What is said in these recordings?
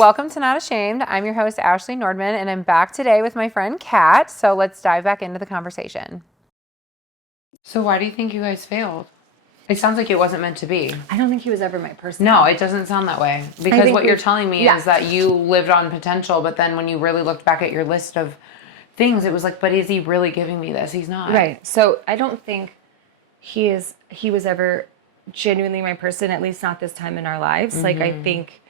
Welcome to Not Ashamed. I'm your host, Ashley Nordman, and I'm back today with my friend Kat. So let's dive back into the conversation. So why do you think you guys failed? It sounds like it wasn't meant to be. I don't think he was ever my person. No, it doesn't sound that way. Because what you're telling me is that you lived on potential, but then when you really looked back at your list of things, it was like, but is he really giving me this? He's not. Right. So I don't think he was ever genuinely my person, at least not this time in our lives. Mm-hmm. Like, I think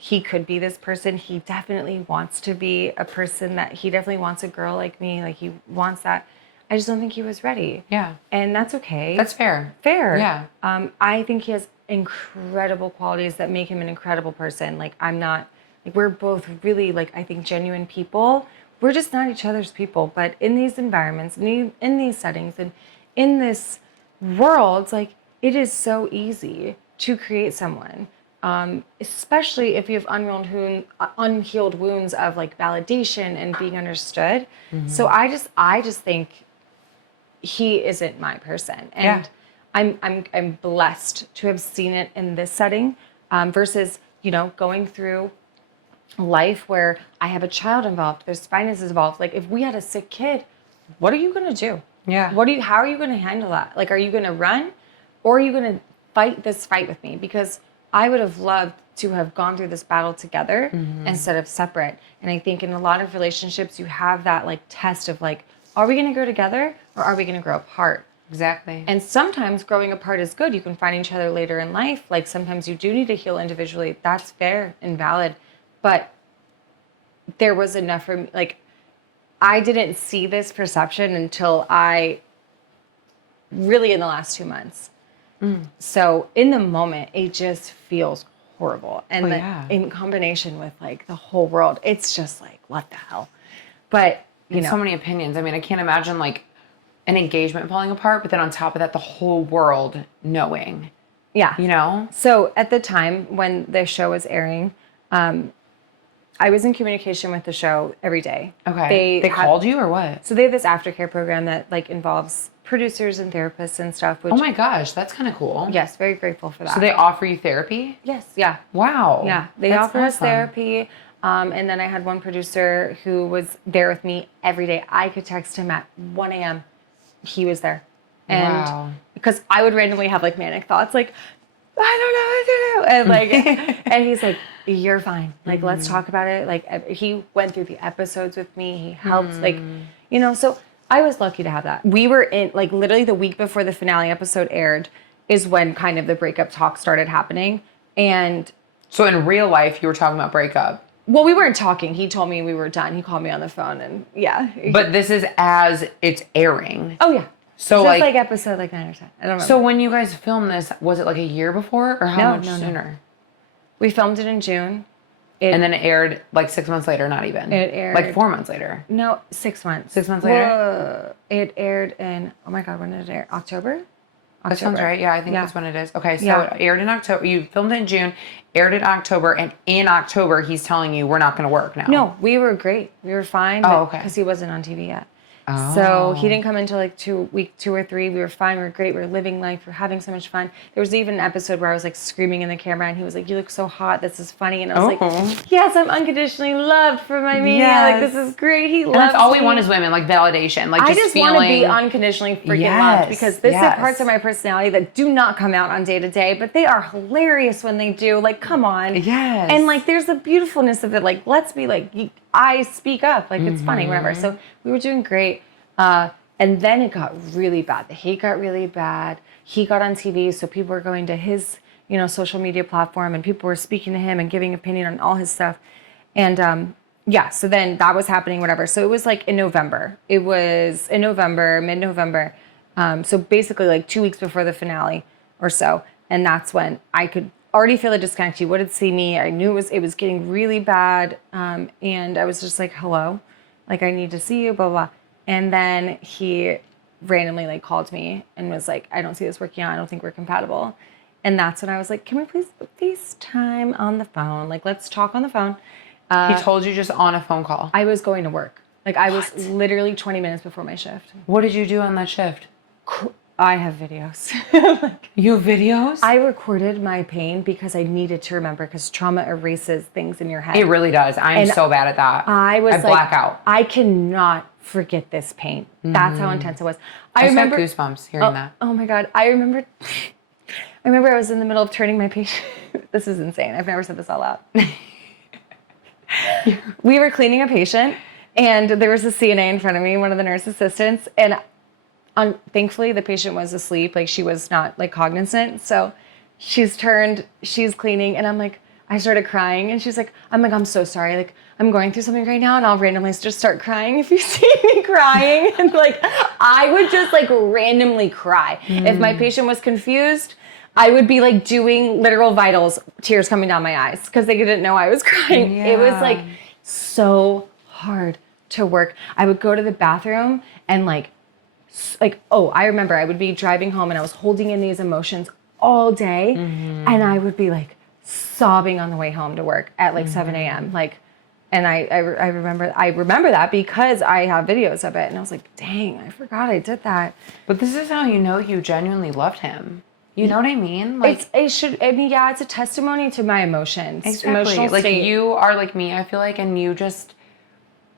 he could be this person. He definitely wants to be a person that he definitely wants a girl like me. Like, he wants that. I just don't think he was ready. Yeah. And that's okay. That's fair. Fair. Yeah. I think he has incredible qualities that make him an incredible person. Like, I'm not, like, we're both really, like, I think genuine people. We're just not each other's people. But in these environments, in these settings, and in this world, like, it is so easy to create someone. Especially if you have unhealed wounds of like validation and being understood. Mm-hmm. So I just think he isn't my person, and I'm blessed to have seen it in this setting, versus going through life where I have a child involved, there's finances involved. Like, if we had a sick kid, what are you gonna do? Yeah. How are you gonna handle that? Like, are you gonna run, or are you gonna fight this fight with me? Because I would have loved to have gone through this battle together instead of separate. And I think in a lot of relationships, you have that like test of like, are we going to grow together or are we going to grow apart? Exactly. And sometimes growing apart is good. You can find each other later in life. Like, sometimes you do need to heal individually. That's fair and valid. But there was enough for me. Like, I didn't see this perception until really in the last 2 months. So in the moment, it just feels horrible. And in combination with like the whole world, it's just like, what the hell? But, so many opinions. I mean, I can't imagine like an engagement falling apart, but then on top of that, the whole world knowing. Yeah. So at the time when the show was airing, I was in communication with the show every day. Okay. They called you or what? So they have this aftercare program that like involves producers and therapists and stuff. Which, oh my gosh, that's kind of cool. Yes, very grateful for that. So they offer you therapy? Yes, yeah. Wow. Yeah, they offer us therapy. And then I had one producer who was there with me every day. I could text him at 1 a.m. He was there. And because I would randomly have like manic thoughts, like, I don't know what to do. And like, and he's like, you're fine. Like, let's talk about it. Like, he went through the episodes with me. He helped, so I was lucky to have that. We were in, like, literally the week before the finale episode aired is when kind of the breakup talk started happening. And so in real life, you were talking about breakup? Well, we weren't talking. He told me we were done. He called me on the phone and But this is as it's airing. Oh, yeah. So like episode like 9 or 10. I don't remember. So when you guys filmed this, was it like a year before or how much sooner? No. We filmed it in June. And then it aired like 6 months later, not even. It aired like 4 months later. No, 6 months. 6 months later? Whoa. It aired in, oh my God, when did it air? October? That sounds right. Yeah, I think that's when it is. Okay, so it aired in October. You filmed it in June, aired in October, and in October he's telling you we're not going to work now. No, we were great. We were fine. Oh, okay. Because he wasn't on TV yet. Oh. So he didn't come until like week 2 or 3. We were fine. We were great. We were living life. We were having so much fun. There was even an episode where I was like screaming in the camera, and he was like, "You look so hot. This is funny." And I was like, "Yes, I'm unconditionally loved for my media. Like, this is great. He loves me." That's all we want as women, like validation. Like, I just feeling... want to be unconditionally freaking loved, because this is parts of my personality that do not come out on day to day, but they are hilarious when they do. Like, come on. Yes. And like, there's the beautifulness of it. Like, let's be like, I speak up. Like, it's funny, whatever. So we were doing great. And then it got really bad. The hate got really bad. He got on TV, so people were going to his, social media platform, and people were speaking to him and giving opinion on all his stuff. And so then that was happening, whatever. So it was like in November. It was in November, mid-November. So basically like 2 weeks before the finale or so. And that's when I could already feel a disconnect. He wouldn't see me. I knew it was getting really bad. And I was just like, hello, like, I need to see you, blah, blah. And then he randomly like called me and was like, I don't see this working out. I don't think we're compatible. And that's when I was like, can we please FaceTime on the phone? Like, let's talk on the phone. He told you just on a phone call? I was going to work. Like, I was literally 20 minutes before my shift. What did you do on that shift? I have videos. You have videos? I recorded my pain because I needed to remember, because trauma erases things in your head. It really does. I'm so bad at that. I black out. I cannot forget this pain. That's how intense it was. I remember goosebumps hearing that. Oh my God. I remember I was in the middle of turning my patient. This is insane. I've never said this out loud. We were cleaning a patient, and there was a CNA in front of me, one of the nurse assistants, and thankfully the patient was asleep. Like, she was not like cognizant. So she's cleaning, and I started crying, and she's like, I'm so sorry. Like, I'm going through something right now, and I'll randomly just start crying if you see me crying. And like, I would just like randomly cry. If my patient was confused, I would be like doing literal vitals, tears coming down my eyes, because they didn't know I was crying. Yeah. It was like so hard to work. I would go to the bathroom and I remember I would be driving home, and I was holding in these emotions all day, and I would be like sobbing on the way home to work at like 7 a.m. And I remember that because I have videos of it, and I was like, dang, I forgot I did that. But this is how you know you genuinely loved him. You know what I mean? Like, it's a testimony to my emotions. Exactly. Emotional like state. You are like me, I feel like, and you just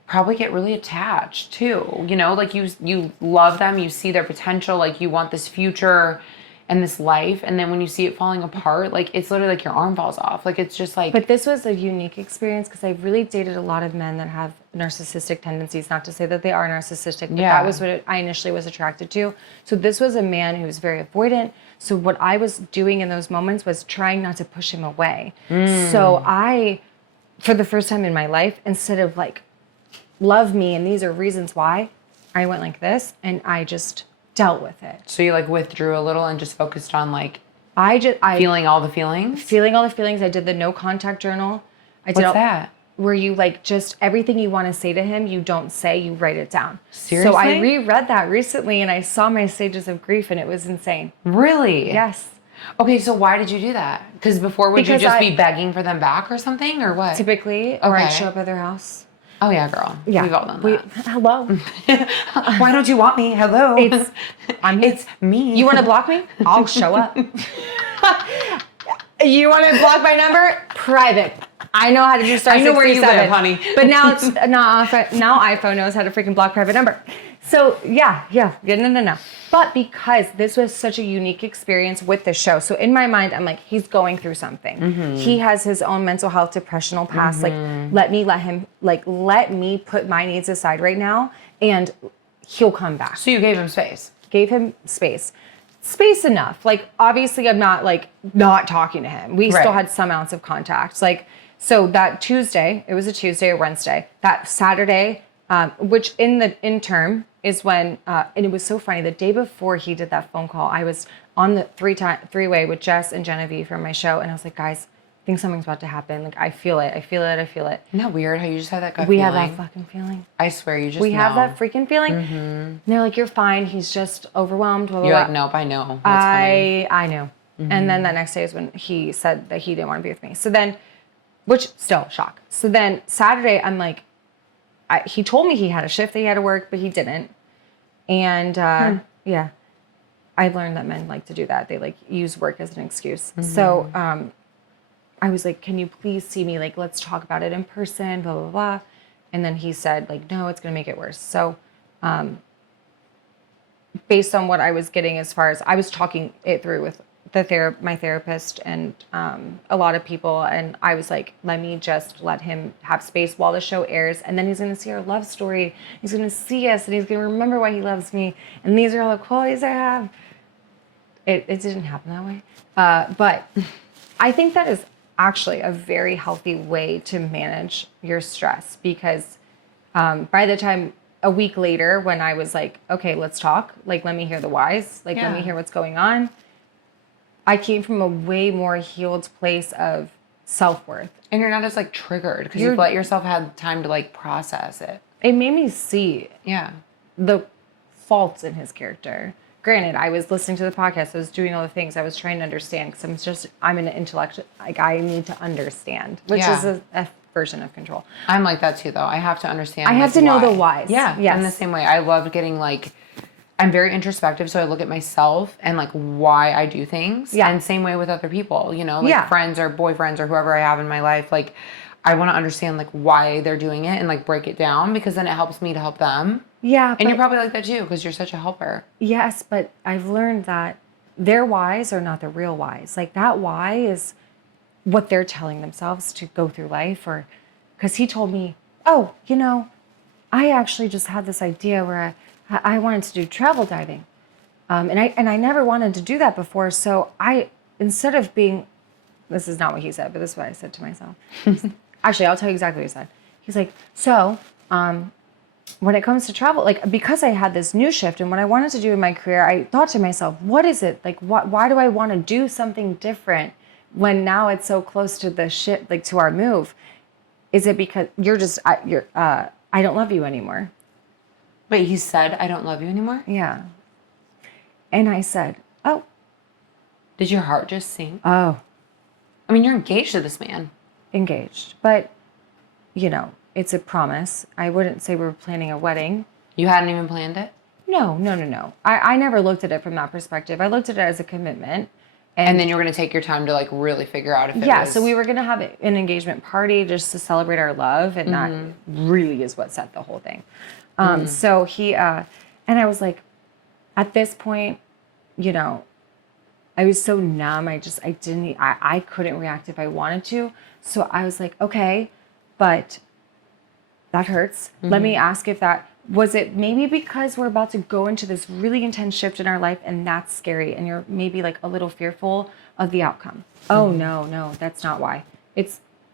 probably get really attached too. You know, like you love them, you see their potential, like you want this future and this life, and then when you see it falling apart, like it's literally like your arm falls off. Like, it's just like. But this was a unique experience because I've really dated a lot of men that have narcissistic tendencies. Not to say that they are narcissistic, but that was what I initially was attracted to. So this was a man who was very avoidant. So what I was doing in those moments was trying not to push him away. So I, for the first time in my life, instead of like, love me and these are reasons why, I went like this, and I just dealt with it. So you like withdrew a little and just focused on like I feeling all the feelings? Feeling all the feelings. I did the no contact journal. What's that? Where you like just everything you want to say to him, you don't say, you write it down. Seriously? So I reread that recently, and I saw my stages of grief, and it was insane. Really? Yes. Okay, so why did you do that? Because before, would you just be begging for them back or something, or what? Typically, or I'd show up at their house. Oh yeah, girl. Yeah. We've all done that. Hello. Why don't you want me? Hello. It's me. You want to block me? I'll show up. You want to block my number? Private. I know how to do star 67. I know where you live, honey. But now now iPhone knows how to freaking block private number. So no. But because this was such a unique experience with the show, so in my mind, I'm like, he's going through something. He has his own mental health, depressional past. Like, let me put my needs aside right now, and he'll come back. So you gave him space. Gave him space. Space enough. Like, obviously, I'm not like not talking to him. We still had some ounce of contact. Like, so that Tuesday, it was a Tuesday or Wednesday. That Saturday, which in the interim is when, and it was so funny, the day before he did that phone call, I was on the three-way with Jess and Genevieve from my show, and I was like, guys, I think something's about to happen. Like, I feel it. Isn't that weird how you just had that gut feeling? We have that fucking feeling. I swear, you just have that freaking feeling. And they're like, you're fine. He's just overwhelmed. Blah, blah, you're blah. like, nope, I know. I know. And then that next day is when he said that he didn't want to be with me. So then, which still shock. So then Saturday, I'm like, he told me he had a shift that he had to work, but he didn't. And yeah, I learned that men like to do that. They like use work as an excuse. So I was like, can you please see me? Like, let's talk about it in person, blah, blah, blah. And then he said, like, no, it's going to make it worse. So based on what I was getting, as far as I was talking it through with my therapist and a lot of people, and I was like, let me just let him have space while the show airs, and then he's going to see our love story. He's going to see us, and he's going to remember why he loves me, and these are all the qualities I have. It didn't happen that way, but I think that is actually a very healthy way to manage your stress, because by the time a week later, when I was like, okay, let's talk, like, let me hear the whys, like, let me hear what's going on, I came from a way more healed place of self-worth. And you're not as like triggered because you've let yourself have time to like process it. It made me see the faults in his character. Granted, I was listening to the podcast, I was doing all the things, I was trying to understand, because I'm an intellect, like, I need to understand, which is a version of control. I'm like that too, though. I have to understand. I have to know the whys. Yeah, yes. In the same way. I loved getting like, I'm very introspective, so I look at myself and like why I do things. Yeah. And same way with other people, you know, like friends or boyfriends or whoever I have in my life. Like I want to understand like why they're doing it and like break it down, because then it helps me to help them. Yeah. And you're probably like that too, because you're such a helper. Yes, but I've learned that their whys are not the real whys. Like that why is what they're telling themselves to go through life, or because he told me, oh, you know, I actually just had this idea where I wanted to do travel diving. And I never wanted to do that before. So instead of being, this is not what he said, but this is what I said to myself. Actually, I'll tell you exactly what he said. He's like, so when it comes to travel, like, because I had this new shift and what I wanted to do in my career, I thought to myself, what is it? Like, why do I want to do something different when now it's so close to the shift, like to our move? Is it because I don't love you anymore? Wait, he said, I don't love you anymore? Yeah. And I said, oh. Did your heart just sink? Oh. I mean, you're engaged to this man. Engaged. But, you know, it's a promise. I wouldn't say we're planning a wedding. You hadn't even planned it? No. I never looked at it from that perspective. I looked at it as a commitment. And then you were going to take your time to like really figure out if it was... Yeah, so we were going to have an engagement party just to celebrate our love, and that really is what set the whole thing. So he, and I was like, at this point, you know, I was so numb. I couldn't react if I wanted to. So I was like, okay, but that hurts. Let me ask if was it maybe because we're about to go into this really intense shift in our life and that's scary and you're maybe like a little fearful of the outcome. Oh, no, that's not why.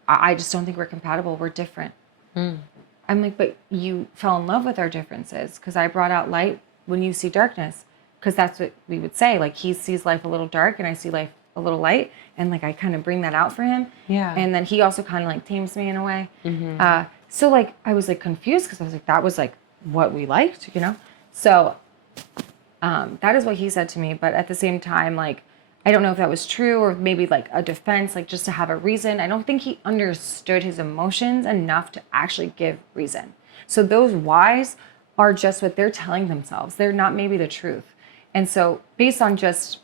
I just don't think we're compatible. We're different. I'm like, but you fell in love with our differences because I brought out light when you see darkness. Because that's what we would say. Like, he sees life a little dark and I see life a little light. And like, I kind of bring that out for him. Yeah. And then he also kind of like tames me in a way. So like, I was like confused because I was like, that was like what we liked, you know? So that is what he said to me. But at the same time, like, I don't know if that was true or maybe like a defense, like just to have a reason. I don't think he understood his emotions enough to actually give reason. So those whys are just what they're telling themselves. They're not maybe the truth. And so based on just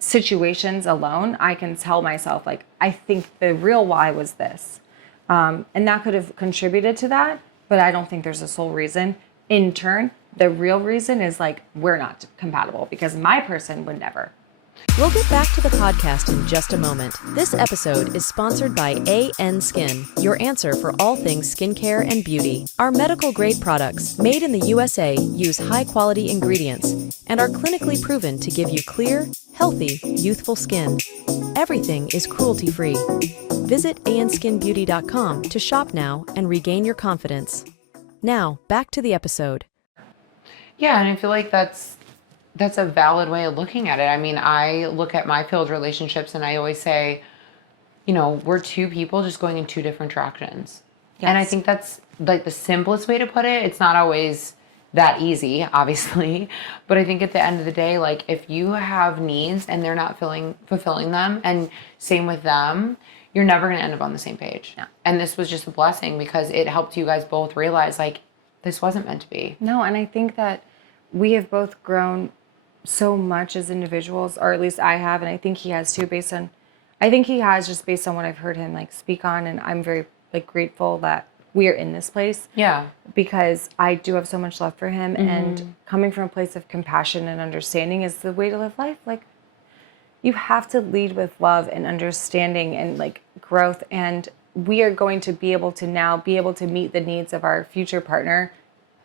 situations alone, I can tell myself, like, I think the real why was this. And that could have contributed to that, but I don't think there's a sole reason. In turn, the real reason is like, we're not compatible because my person would never. We'll get back to the podcast in just a moment. This episode is sponsored by AN Skin, your answer for all things skincare and beauty. Our medical-grade products, made in the USA, use high-quality ingredients and are clinically proven to give you clear, healthy, youthful skin. Everything is cruelty-free. Visit anskinbeauty.com to shop now and regain your confidence. Now, back to the episode. Yeah, and I feel like that's a valid way of looking at it. I mean, I look at my failed relationships and I always say, you know, we're two people just going in two different directions. Yes. And I think that's like the simplest way to put it. It's not always that easy, obviously. But I think at the end of the day, like, if you have needs and they're not fulfilling them, and same with them, you're never going to end up on the same page. No. And this was just a blessing because it helped you guys both realize, like, this wasn't meant to be. No, and I think that we have both grown so much as individuals, or at least I have, and I think he has too, based on what I've heard him like speak on, and I'm very like grateful that we are in this place. Yeah. Because I do have so much love for him, and coming from a place of compassion and understanding is the way to live life. Like, you have to lead with love and understanding and like growth, and we are going to be able to meet the needs of our future partner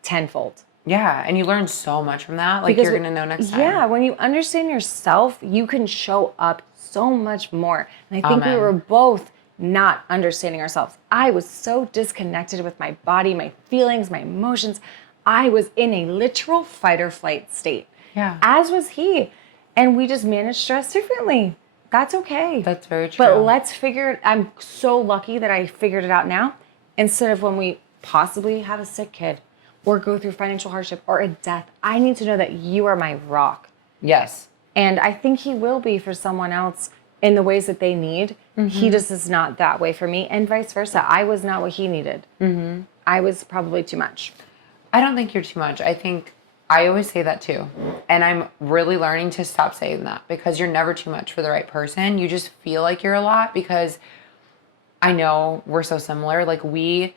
tenfold. Yeah, and you learn so much from that. Like, because you're going to know next time. Yeah, when you understand yourself, you can show up so much more. And I think we were both not understanding ourselves. I was so disconnected with my body, my feelings, my emotions. I was in a literal fight or flight state. Yeah. As was he. And we just managed stress differently. That's okay. That's very true. But let's figure it. I'm so lucky that I figured it out now, instead of when we possibly have a sick kid or go through financial hardship or a death. I need to know that you are my rock. Yes. And I think he will be for someone else in the ways that they need. He just is not that way for me, and vice versa. I was not what he needed. I was probably too much. I don't think you're too much. I think I always say that too. And I'm really learning to stop saying that because you're never too much for the right person. You just feel like you're a lot because I know we're so similar. Like we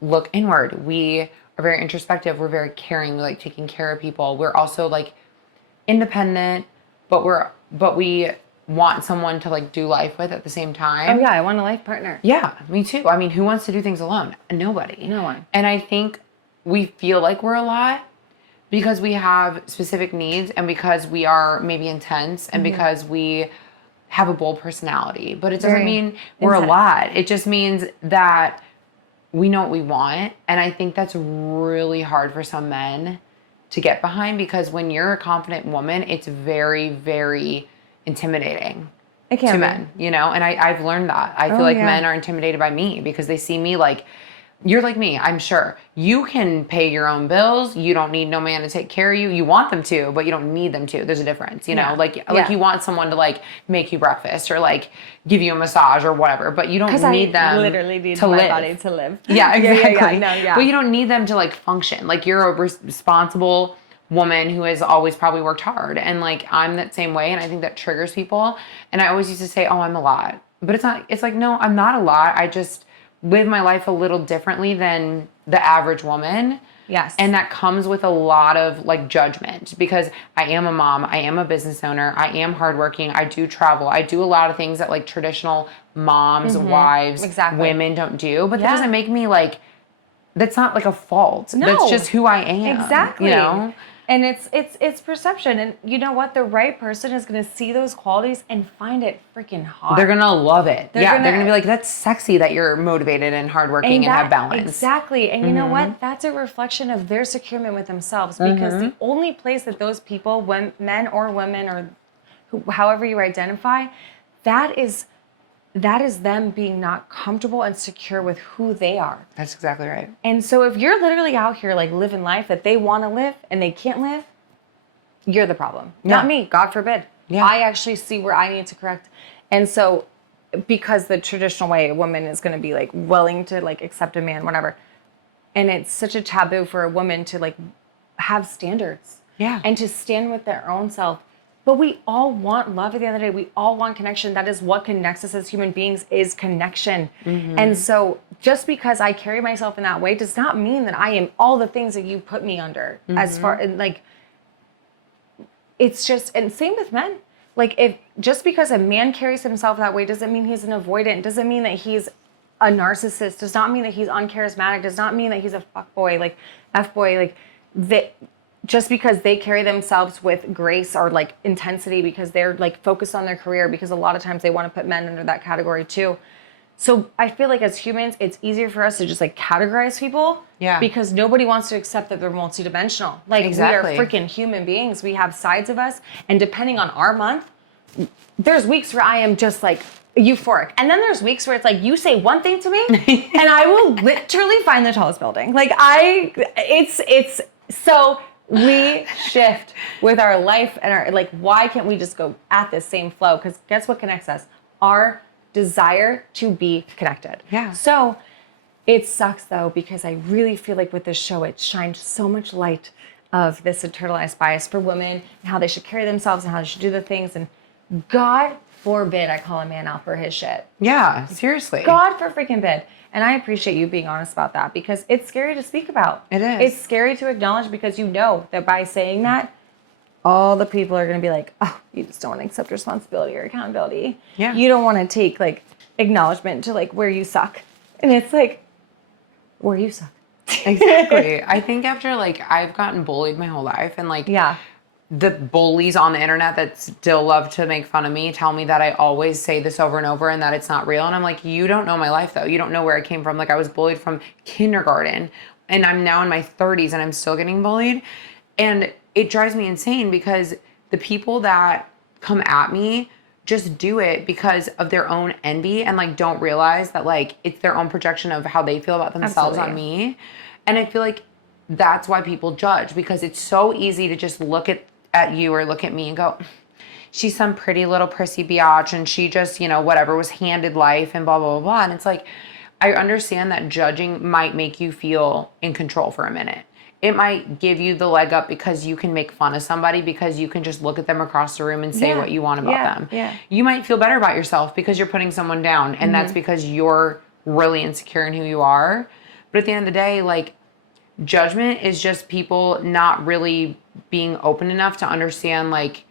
look inward. We are very introspective. We're very caring. We like taking care of people. We're also like independent, but we want someone to like do life with at the same time. Oh yeah, I want a life partner. Yeah, me too. I mean, who wants to do things alone? Nobody. No one. And I think we feel like we're a lot because we have specific needs and because we are maybe intense and because we have a bold personality. But it doesn't mean we're a lot. It just means that we know what we want. And I think that's really hard for some men to get behind because when you're a confident woman, it's very, very intimidating to men, you know? And I've learned that. I feel like men are intimidated by me because they see me like, you're like me, I'm sure. You can pay your own bills. You don't need no man to take care of you. You want them to, but you don't need them to. There's a difference, you know? Like you want someone to like make you breakfast or like give you a massage or whatever, but you don't need them literally need to my live. body to live. Yeah, exactly. Yeah. But you don't need them to like function. Like you're a responsible woman who has always probably worked hard. And like I'm that same way. And I think that triggers people. And I always used to say, oh, I'm a lot. But it's not, it's like, no, I'm not a lot. I just live my life a little differently than the average woman. Yes. And that comes with a lot of like judgment because I am a mom. I am a business owner. I am hardworking. I do travel. I do a lot of things that like traditional moms, wives, women don't do. But that doesn't make me like, that's not like a fault. No. That's just who I am. Exactly. You know? And it's perception. And you know what? The right person is going to see those qualities and find it freaking hot. They're going to love it. They're going to be like, that's sexy that you're motivated and hardworking and have balance. Exactly. And you know what? That's a reflection of their securement with themselves because the only place that those people, men or women or however you identify, that is them being not comfortable and secure with who they are. That's exactly right. And so if you're literally out here like living life that they want to live and they can't live, you're the problem. Not me, God forbid. Yeah. I actually see where I need to correct. And so because the traditional way a woman is going to be like willing to like accept a man, whatever. And it's such a taboo for a woman to like have standards. Yeah. And to stand with their own self. But we all want love at the end of the day. We all want connection. That is what connects us as human beings is connection. And so just because I carry myself in that way does not mean that I am all the things that you put me under as far like, it's just, and same with men. Like if just because a man carries himself that way doesn't mean he's an avoidant, doesn't mean that he's a narcissist, does not mean that he's uncharismatic, does not mean that he's a fuckboy, like F-boy, like that. Just because they carry themselves with grace or like intensity because they're like focused on their career, because a lot of times they want to put men under that category too. So I feel like as humans, it's easier for us to just like categorize people because nobody wants to accept that they're multidimensional. Like we are freaking human beings. We have sides of us. And depending on our month, there's weeks where I am just like euphoric. And then there's weeks where it's like, you say one thing to me and I will literally find the tallest building. Like it's so... We shift with our life and our, like, why can't we just go at this same flow? Because guess what connects us? Our desire to be connected. Yeah. So it sucks though, because I really feel like with this show, it shined so much light of this internalized bias for women and how they should carry themselves and how they should do the things. And God forbid I call a man out for his shit. Yeah, seriously. God for freaking bid. And I appreciate you being honest about that because it's scary to speak about. It is. It's scary to acknowledge because you know that by saying that, all the people are going to be like, oh, you just don't want to accept responsibility or accountability. Yeah. You don't want to take like acknowledgement to like where you suck. And it's like, where you suck. Exactly. I think after like, I've gotten bullied my whole life and like, the bullies on the internet that still love to make fun of me tell me that I always say this over and over and that it's not real. And I'm like, you don't know my life though. You don't know where I came from. Like I was bullied from kindergarten and I'm now in my 30s and I'm still getting bullied. And it drives me insane because the people that come at me just do it because of their own envy and like don't realize that like it's their own projection of how they feel about themselves on me. And I feel like that's why people judge because it's so easy to just look at you or look at me and go, she's some pretty little prissy biatch and she just, you know, whatever, was handed life and blah, blah, blah, blah. And it's like, I understand that judging might make you feel in control for a minute. it might give you the leg up because you can make fun of somebody because you can just look at them across the room and say what you want about them. Yeah. You might feel better about yourself because you're putting someone down, and that's because you're really insecure in who you are. But at the end of the day, like, judgment is just people not really being open enough to understand, like,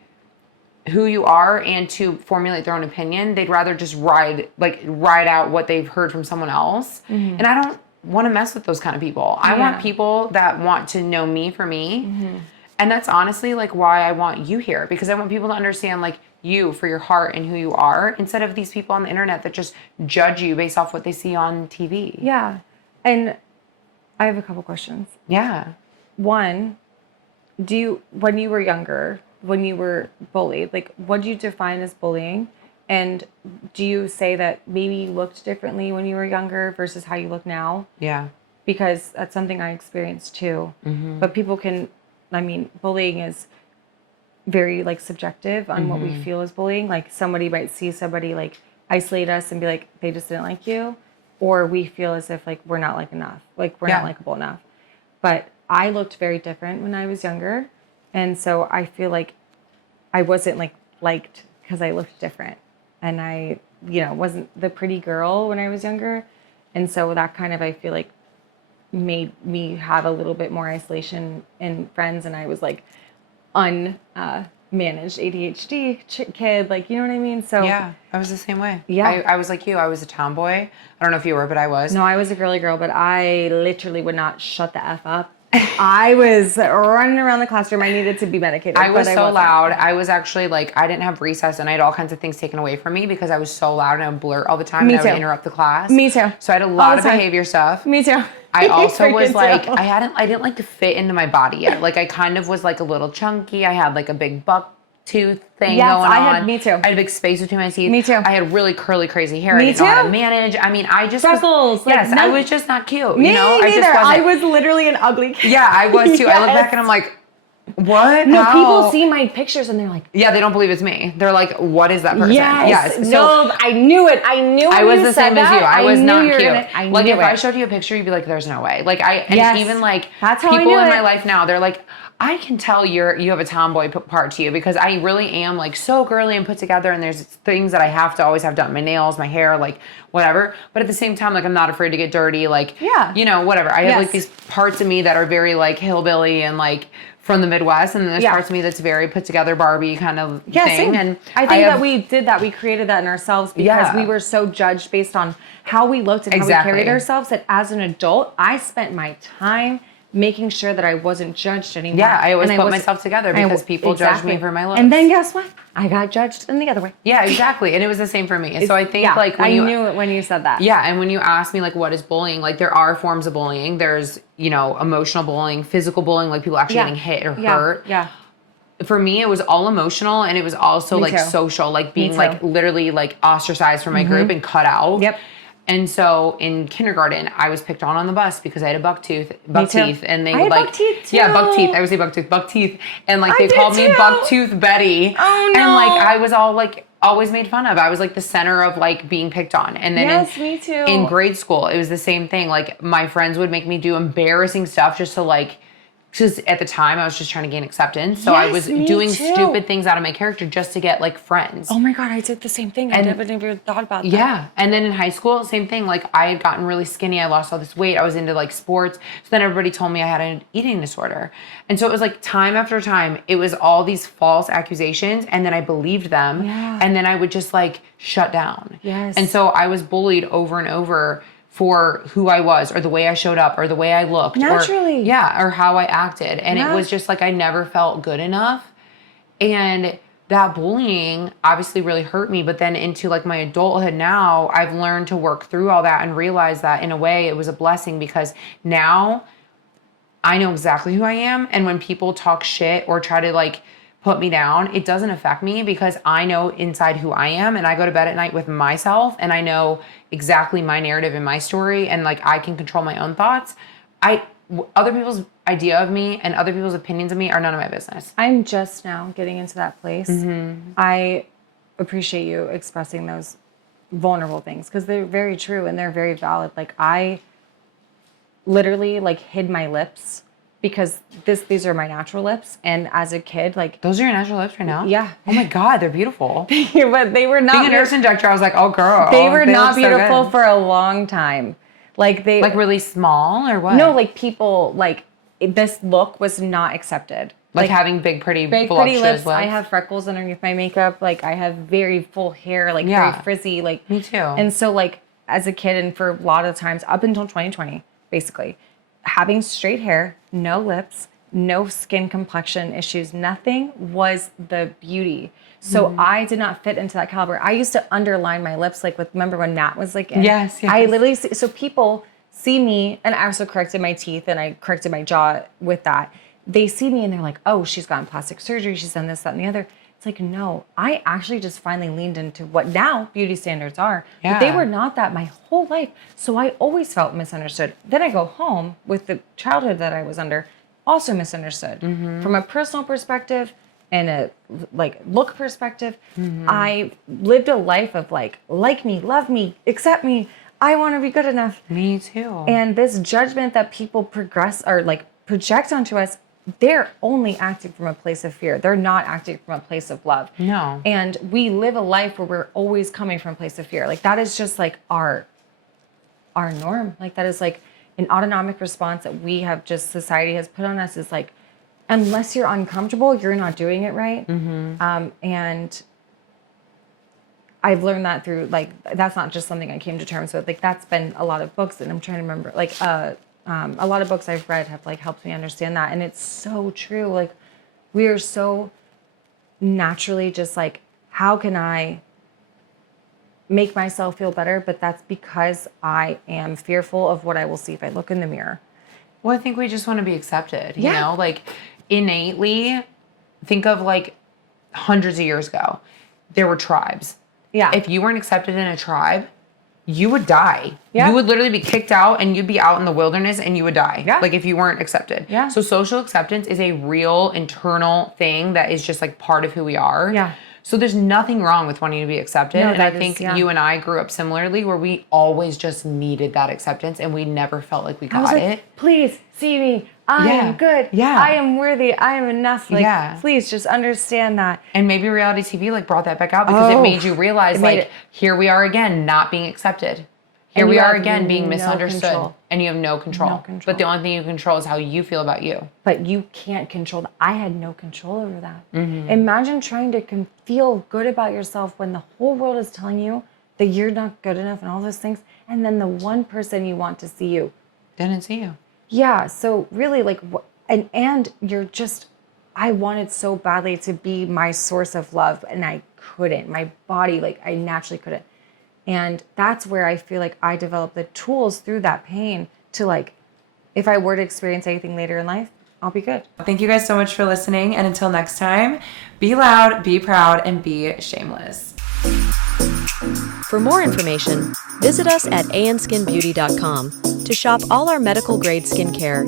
who you are and to formulate their own opinion. They'd rather just ride out what they've heard from someone else. And I don't want to mess with those kind of people. I want people that want to know me for me. And that's honestly like why I want you here, because I want people to understand like you for your heart and who you are, instead of these people on the internet that just judge you based off what they see on TV. Yeah. And I have a couple questions. Yeah. One, when you were younger, when you were bullied, like, what do you define as bullying? And do you say that maybe you looked differently when you were younger versus how you look now? Yeah. Because that's something I experienced too. But bullying is very like subjective on what we feel is bullying. Like, somebody might see somebody like isolate us and be like, they just didn't like you. Or we feel as if like we're not like enough, like we're not likable enough. But I looked very different when I was younger. And so I feel like I wasn't like liked because I looked different. And I, wasn't the pretty girl when I was younger. And so that kind of, I feel like, made me have a little bit more isolation in friends. And I was like managed ADHD kid, like, you know what I mean? So yeah, I was the same way. Yeah. I was like you. I was a tomboy. I don't know if you were, but I was. No, I was a girly girl, but I literally would not shut the F up. I was running around the classroom. I needed to be medicated. I was so loud. I was actually like, I didn't have recess, and I had all kinds of things taken away from me because I was so loud and I would blurt all the time. Me and I would too. interrupt the class. Me too. So I had a lot of behavior stuff. Me too. I also was Freaking like, too. I didn't like to fit into my body yet. Like, I kind of was like a little chunky. I had like a big buck tooth thing going on. Me too. I had a big space between my teeth. Me too. I had really curly, crazy hair. I Me didn't know how to too. manage. I mean, I just Freckles. Yes, I was just not cute. Me I neither. just wasn't. I was literally an ugly kid. Yeah, I was too. I look Yes. back and I'm like, what? No, How? people see my pictures and they're like, Yeah, they don't believe it's me. They're like, what is that person? yes. So No, I knew it. I knew I when was you the said same as you. that. I was knew not you were cute. gonna- Like, if I it. showed you a picture, you'd be like, there's no way. Like, Yes. even like That's how I people knew in it. my life now, they're like, I can tell you have a tomboy part to you, because I really am like so girly and put together, and there's things that I have to always have done, my nails, my hair, like whatever. But at the same time, like, I'm not afraid to get dirty, like, whatever. I have like these parts of me that are very like hillbilly and like from the Midwest, and then there's parts of me that's very put together Barbie kind of thing. Same. And I think that we did that. We created that in ourselves because we were so judged based on how we looked and how we carried ourselves, that as an adult, I spent my time making sure that I wasn't judged anymore. Yeah, I always put myself together because people judged me for my looks. And then guess what? I got judged in the other way. Yeah, exactly. And it was the same for me. So I think like I knew it when you said that. Yeah, and when you ask me like what is bullying, like there are forms of bullying. There's, emotional bullying, physical bullying, like people actually getting hit or hurt. Yeah. For me, it was all emotional, and it was also like social, like being like literally like ostracized from my group and cut out. Yep. And so in kindergarten, I was picked on the bus because I had a buck teeth, and they I had like, buck teeth too. yeah, buck teeth. I would say buck teeth, and like they called me too. Buck Tooth Betty. Oh no! And like I was all like always made fun of. I was like the center of like being picked on. And then me too. In grade school, it was the same thing. Like my friends would make me do embarrassing stuff just to like. Because at the time I was just trying to gain acceptance, so I was doing stupid things out of my character just to get like friends. Oh my god, I did the same thing. I never even thought about that. Yeah, and then in high school, same thing. Like I had gotten really skinny, I lost all this weight, I was into like sports. So then everybody told me I had an eating disorder, and so it was like time after time, it was all these false accusations, and then I believed them, and then I would just like shut down. Yes. And so I was bullied over and over for who I was, or the way I showed up, or the way I looked. Naturally. Or how I acted. And it was just like I never felt good enough. And that bullying obviously really hurt me. But then into like my adulthood now, I've learned to work through all that and realize that in a way it was a blessing, because now I know exactly who I am. And when people talk shit or try to like put me down, it doesn't affect me because I know inside who I am, and I go to bed at night with myself, and I know exactly my narrative and my story, and like I can control my own thoughts. Other people's idea of me and other people's opinions of me are none of my business. I'm just now getting into that place. Mm-hmm. I appreciate you expressing those vulnerable things because they're very true and they're very valid. Like I literally like hid my lips because these are my natural lips. And as a kid, like, Those are your natural lips right now? Yeah. Oh my God, they're beautiful. but they were not. Being a nurse injector, I was like, oh girl. They were not look so beautiful good. for a long time. Like Like really small or what? No, like people, like this look was not accepted. Like having big, pretty Pretty lips. lips. I have freckles underneath my makeup. Like I have very full hair, like Yeah. very frizzy. Like Me too. And so like as a kid and for a lot of times up until 2020, basically, having straight hair, no lips, no skin complexion issues, nothing was the beauty. So I did not fit into that caliber. I used to underline my lips, like remember when Matt was like in? Yes. I literally, so people see me, and I also corrected my teeth and I corrected my jaw with that. They see me and they're like, oh, she's gotten plastic surgery. She's done this, that, and the other. It's like, no, I actually just finally leaned into what now beauty standards are. Yeah. But they were not that my whole life. So I always felt misunderstood. Then I go home with the childhood that I was under, also misunderstood. From a personal perspective and a like look perspective, I lived a life of like me, love me, accept me. I want to be good enough. Me too. And this judgment that people progress or like project onto us, they're only acting from a place of fear. They're not acting from a place of love. No. And we live a life where we're always coming from a place of fear. Like that is just like our norm. Like that is like an autonomic response that we have just society has put on us is like, unless you're uncomfortable, you're not doing it right. And I've learned that through like, that's not just something I came to terms with. Like that's been a lot of books and I'm trying to remember like, a lot of books I've read have like helped me understand that. And it's so true. Like we are so naturally just like, how can I make myself feel better? But that's because I am fearful of what I will see if I look in the mirror. Well, I think we just want to be accepted, you Yeah. know, like innately think of like hundreds of years ago, there were tribes. Yeah. If you weren't accepted in a tribe, you would die. Yeah. You would literally be kicked out and you'd be out in the wilderness and you would die. Yeah. Like if you weren't accepted. Yeah. So social acceptance is a real internal thing that is just like part of who we are. Yeah. So there's nothing wrong with wanting to be accepted. No, and I that is- think yeah. you and I grew up similarly where we always just needed that acceptance and we never felt like we I was got like, it. please see me. I Yeah. am good. Yeah. I am worthy. I am enough. Like, Yeah. please just understand that. And maybe reality TV like brought that back out because it made you realize It made like it- here we are again not being accepted. Here And we you are have again being no misunderstood control. and you have no control. No control. But the only thing you control is how you feel about you. But you can't control that. I had no control over that. Imagine trying to feel good about yourself when the whole world is telling you that you're not good enough and all those things. And then the one person you want to see you. Didn't see you. Yeah. So really like, and you're just, I wanted so badly to be my source of love and I couldn't. My body, like I naturally couldn't. And that's where I feel like I developed the tools through that pain to like, if I were to experience anything later in life, I'll be good. Thank you guys so much for listening. And until next time, be loud, be proud, and be shameless. For more information, visit us at anskinbeauty.com to shop all our medical grade skincare,